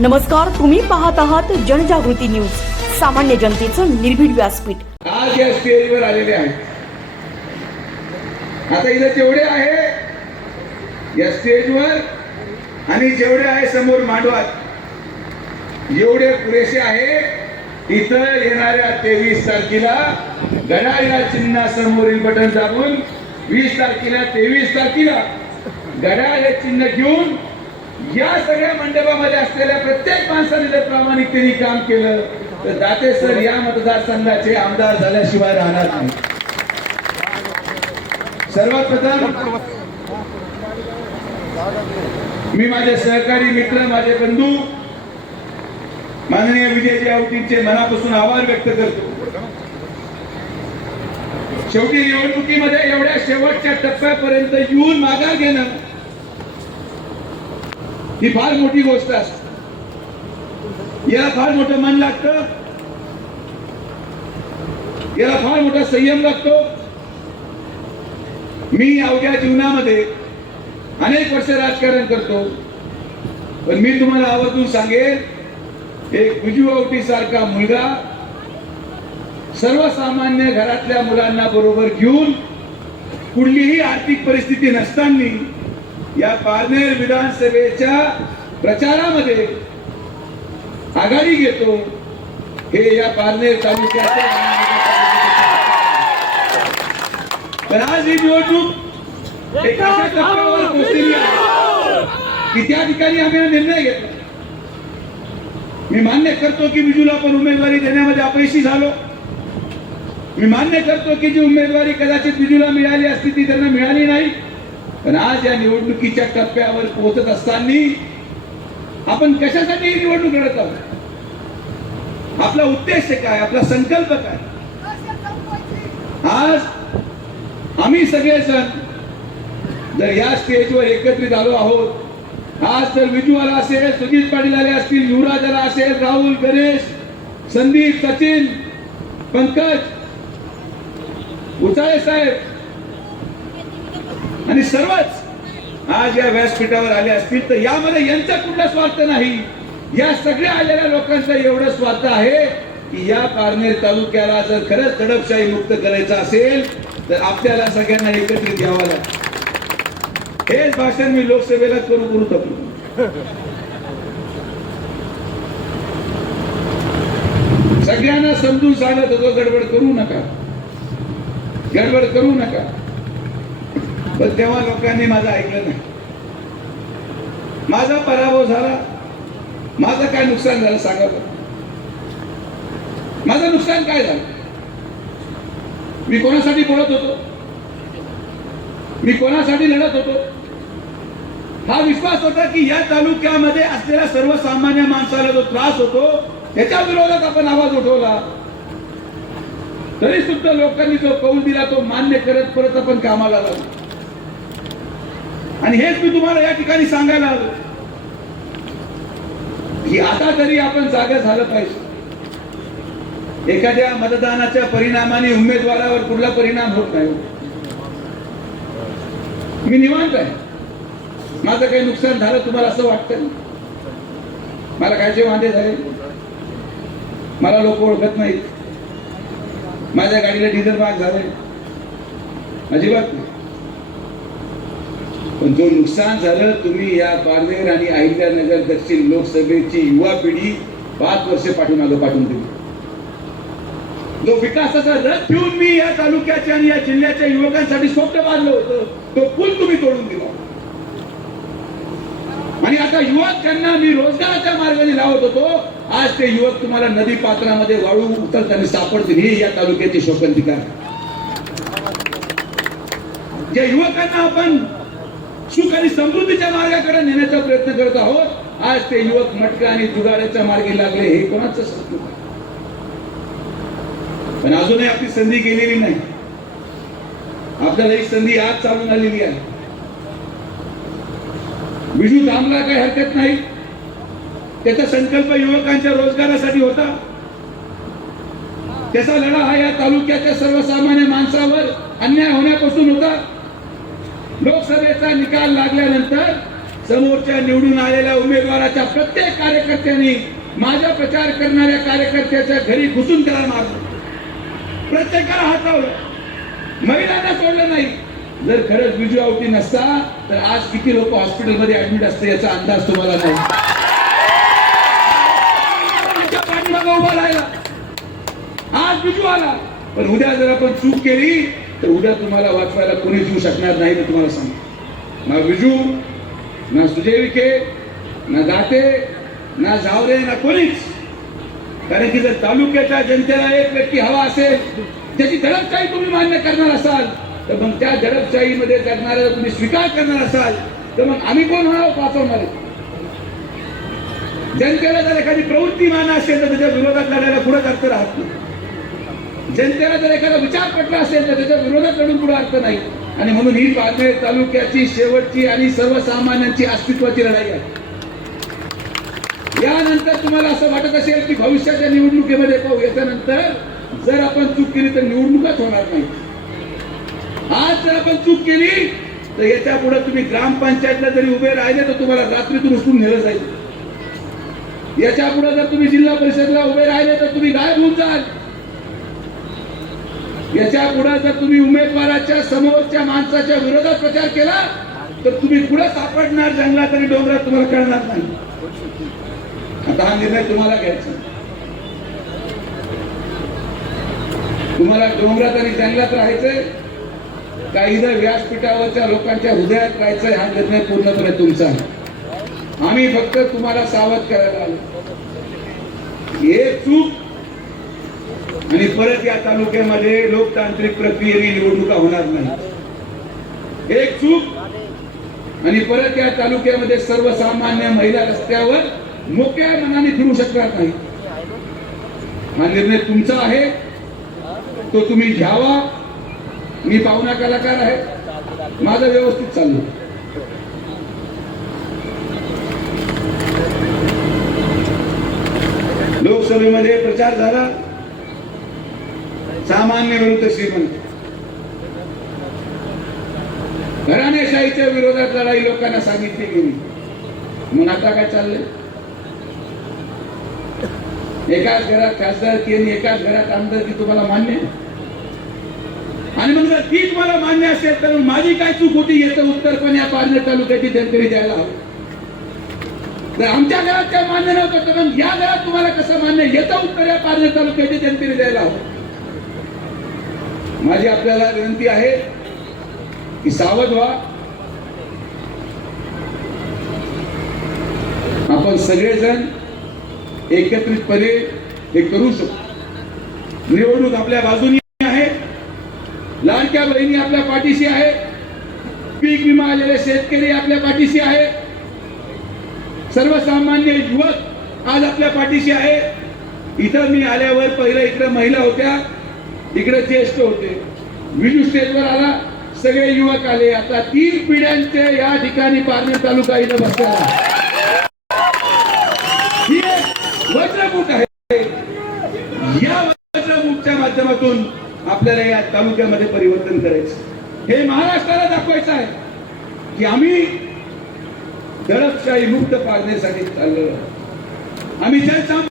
नमस्कार तुम्ही पाहत आहात जनजागृती न्यूज. सामान्य जनतेचं निर्भीड व्यासपीठ. आज या स्टेजवर आलेले आहेत आता इथं जेवढे आहे या स्टेजवर आणि जेवढे आहे समोर मांडवात एवढे पुरेसे आहे इथं येणाऱ्या तेवीस तारखेला घड्याळ या चिन्हासमोरील बटन दाबून वीस तारखेला तेवीस तारखेला घड्याळ हे चिन्ह घेऊन या सगळ्या मंडपामध्ये असलेल्या प्रत्येक माणसाने जर प्रामाणिकतेने काम केलं तर दाते सर या मतदारसंघाचे आमदार झाल्याशिवाय राहणार नाही. सर्वात प्रथम मी माझे सहकारी मित्र माझे बंधू माननीय विजयजी आवटींचे मनापासून आभार व्यक्त करतो. शेवटी निवडणुकीमध्ये एवढ्या शेवटच्या टप्प्यापर्यंत येऊन माघार घेणं ही फार मोठी गोष्ट असते याला फार मोठं मन लागतं. याला फार मोठा संयम लागतो. मी अवघ्या जीवनामध्ये अनेक वर्ष राजकारण करतो. पण मी तुम्हाला आवर्जून सांगेन एक बिजू सारखा मुलगा सर्वसामान्य घरातल्या मुलांना बरोबर घेऊन कुठलीही आर्थिक परिस्थिती नसताना या पारनेर विधानसभेच्या प्रचारामध्ये आघाडी घेतो हे या पारनेर तालुक्याच्या पण आज ही निवडणूक अशा टप्प्यावर पोहोचलेली आहे. की त्या ठिकाणी आम्ही हा निर्णय घेतला. मी मान्य करतो की बिजूला पण उमेदवारी देण्यामध्ये अपयशी झालो. मी मान्य करतो की जी उमेदवारी कदाचित बिजूला मिळाली असती ती त्यांना मिळाली नाही. पण आज या निवडणुकीच्या टप्प्यावर पोहोचत असताना आपण कशासाठी ही निवडणूक लढत आहोत? आपला उद्देश काय? आपला संकल्प काय? आज आम्ही सगळेजण जर या स्टेजवर एकत्रित आलो आहोत आज जर विजू आला असेल सुजित पाटील आले असतील युवराज आला असेल राहुल गणेश संदीप सचिन पंकज उचाळे साहेब आणि सर्वच आज या व्यासपीठावर आले असतील तर यामध्ये यांचा कुठला स्वार्थ नाही? या सगळ्या आलेल्या लोकांचा एवढं स्वार्थ आहे की या पारनेर तालुक्याला जर खरंच दडपशाही मुक्त करायचं असेल तर आपल्याला सगळ्यांना एकत्रित यावं लागेल. हेच भाषण मी लोकसभेला करू करू शकलो. सगळ्यांना समजून सांगत होतो गडबड करू नका. गडबड करू नका. पण तेव्हा लोकांनी माझं ऐकलं नाही. माझा पराभव झाला. माझं काय नुकसान झालं सांगा माझं नुकसान काय झालं? मी कोणासाठी बोलत होतो? मी कोणासाठी लढत होतो? हा विश्वास होता की या तालुक्यामध्ये असलेल्या सर्वसामान्य माणसाला जो त्रास होतो त्याच्या विरोधात आपण आवाज उठवला. तरी सुद्धा लोकांनी जो कौल दिला तो मान्य करत परत आपण कामाला लागलो. आणि हेच मी तुम्हाला या ठिकाणी सांगायला आलो. की आता तरी आपण जागा झालं पाहिजे. एखाद्या मतदानाच्या परिणामाने उमेदवारावर कुठला परिणाम होत नाही. मी निवांत आहे. माझं काही नुकसान झालं तुम्हाला असं वाटतं मला कायचे वांदे झाले? मला लोक ओळखत नाहीत. माझ्या गाडीला डिझेल महाग झाले अजिबात नाही. पण जो नुकसान झालं तुम्ही या पारनेर आणि अहिल्यानगर दक्षिण लोकसभेची युवा पिढी पाच वर्ष पाठीमागं पाठवून दिली जो विकासाचा रथ ठेवून मी या तालुक्याच्या आणि या जिल्ह्याच्या युवकांसाठी स्वप्न बांधलं होतं तो पूल तुम्ही तोडून दिला आणि आता युवक त्यांना मी रोजगाराच्या मार्गाने लावत होतो आज ते युवक तुम्हाला नदी पात्रामध्ये वाळू उतरताना सापडतील ही या तालुक्याची शोकंतिका आहे. ज्या युवकांना आपण सुख आणि समृद्धीच्या मार्गाकडे नेण्याचा प्रयत्न करत आहोत. आज ते युवक मटका आणि जुगाड्याच्या मार्गे लागले हे कोणाचं शत्रू पण अजूनही आपली संधी गेलेली नाही. आपल्याला ही संधी आज चालून आलेली आहे. विजू दामला काही हरकत नाही. त्याचा संकल्प युवकांच्या रोजगारासाठी होता. त्याचा लढा हा या तालुक्याच्या सर्वसामान्य माणसावर अन्याय होण्यापासून होता. लोकसभेचा निकाल लागल्यानंतर समोरच्या निवडून आलेल्या उमेदवाराच्या प्रत्येक कार्यकर्त्यांनी माझा प्रचार करणाऱ्या कार्यकर्त्याच्या घरी घुसून त्याला मारलं. प्रत्येकाला हातावलं. महिलांना सोडलं नाही. जर खरंच बिजू आवटी नसता तर आज किती लोक हॉस्पिटलमध्ये ऍडमिट असते याचा अंदाज तुम्हाला नाही. उभा राहिला. आज बिजू आला. पण उद्या जर आपण चूक केली तर उद्या तुम्हाला वाचवायला कोणीच येऊ शकणार नाही तर तुम्हाला सांगतो. ना विजू ना सुजय विखे ना दाते ना जावरे ना कोणीच. कारण की जर तालुक्याच्या जनतेला एक व्यक्ती हवा असेल त्याची दडपशाही तुम्ही मान्य करणार असाल तर मग त्या दडपशाहीमध्ये जगणारा तुम्ही स्वीकार करणार असाल तर मग आम्ही कोण होणार वाचवणार जनतेला जर एखादी प्रवृत्ती मान असेल तर त्याच्या विरोधात लढायला पुढे अर्थ राहत नाही. जनतेला जर एखादा विचार पटला असेल तर त्याच्या विरोधात लढून पुढे अर्थ नाही. आणि म्हणून ही पारनेर तालुक्याची शेवटची आणि सर्वसामान्यांची अस्तित्वाची लढाई आहे. यानंतर तुम्हाला असं वाटत असेल की भविष्याच्या निवडणुकीमध्ये पाहू. याच्यानंतर जर आपण चूक केली तर निवडणुकच होणार नाही. आज जर आपण चूक केली तर याच्यापुढे तुम्ही ग्रामपंचायतला जरी उभे राहिले तर तुम्हाला रात्रीतून उचलून नेलं जाईल. याच्यापुढे जर तुम्ही जिल्हा परिषदला उभे राहिले तर तुम्ही गायब होऊन जाल. याच्यापुढे जर तुम्ही उमेदवाराच्या समोरच्या माणसाच्या विरोधात प्रचार केला तर तुम्ही पुढे सापडणार जंगलात आणि डोंगरात तुम्हाला कळणार नाही. आता हा निर्णय तुम्हाला घ्यायचा तुम्हाला डोंगरात आणि जंगलात राहायचंय काही जर व्यासपीठावरच्या लोकांच्या हृदयात राहायचंय हा निर्णय पूर्णपणे तुमचा आहे. आम्ही फक्त तुम्हाला सावध करायला आलो. हे चूक आणि परत या तालुक्यामध्ये लोकतांत्रिक प्रक्रियेने निवडणुका होणार नाही एक चूक. आणि परत या तालुक्यामध्ये सर्वसामान्य महिला रस्त्यावर मोक्या मनाने फिरू शकणार नाही हा निर्णय तुमचा आहे. तो तुम्ही घ्यावा. मी पाहुणा कलाकार आहे. माझं व्यवस्थित चाललं. लोकसभेमध्ये प्रचार झाला. सामान्य विरुद्ध श्रीमंत. घराणेशाहीच्या विरोधात लढाई लोकांना सांगितली गेली. म्हणून आता काय चाललंय? एकाच घरात खासदारकी आणि एकाच घरात आमदार ती तुम्हाला मान्य आहे? आणि मग जर ती तुम्हाला मान्य असेल तर माझी काय चूक होती याचं उत्तर पण या पारनेर तालुक्याची जनतेने द्यायला हवं. जर आमच्या घरात काय मान्य नव्हतं तर मग या घरात तुम्हाला कसं मान्य आहे? याचं उत्तर या पारनेर तालुक्याची जनतेने द्यायला हवं. माझी आपल्याला विनंती आहे की सावध व्हा. आपण सगळेजण एकत्रितपणे हे करू शकतो निवडणूक आपल्या बाजूनी आहे. लाडक्या बहिणी आपल्या पाठीशी आहे. पीक विमा आलेले शेतकरी आपल्या पाठीशी आहे. सर्वसामान्य युवक आज आपल्या पाठीशी आहे. इथं मी आल्यावर पहिलं इकडे महिला होत्या. इकडे ज्येष्ठ होते. विजू स्टेजवर आला. सगळे युवक आले. आता तीन पिढ्यांचे या ठिकाणी पारनेर तालुका इथं बसला ही एक आहे. या वज्रमूठच्या माध्यमातून आपल्याला या तालुक्यामध्ये परिवर्तन करायचं हे महाराष्ट्राला दाखवायचं आहे की आम्ही दडपशाही मुक्त पाडण्यासाठी चाललो आम्ही जनसामान्य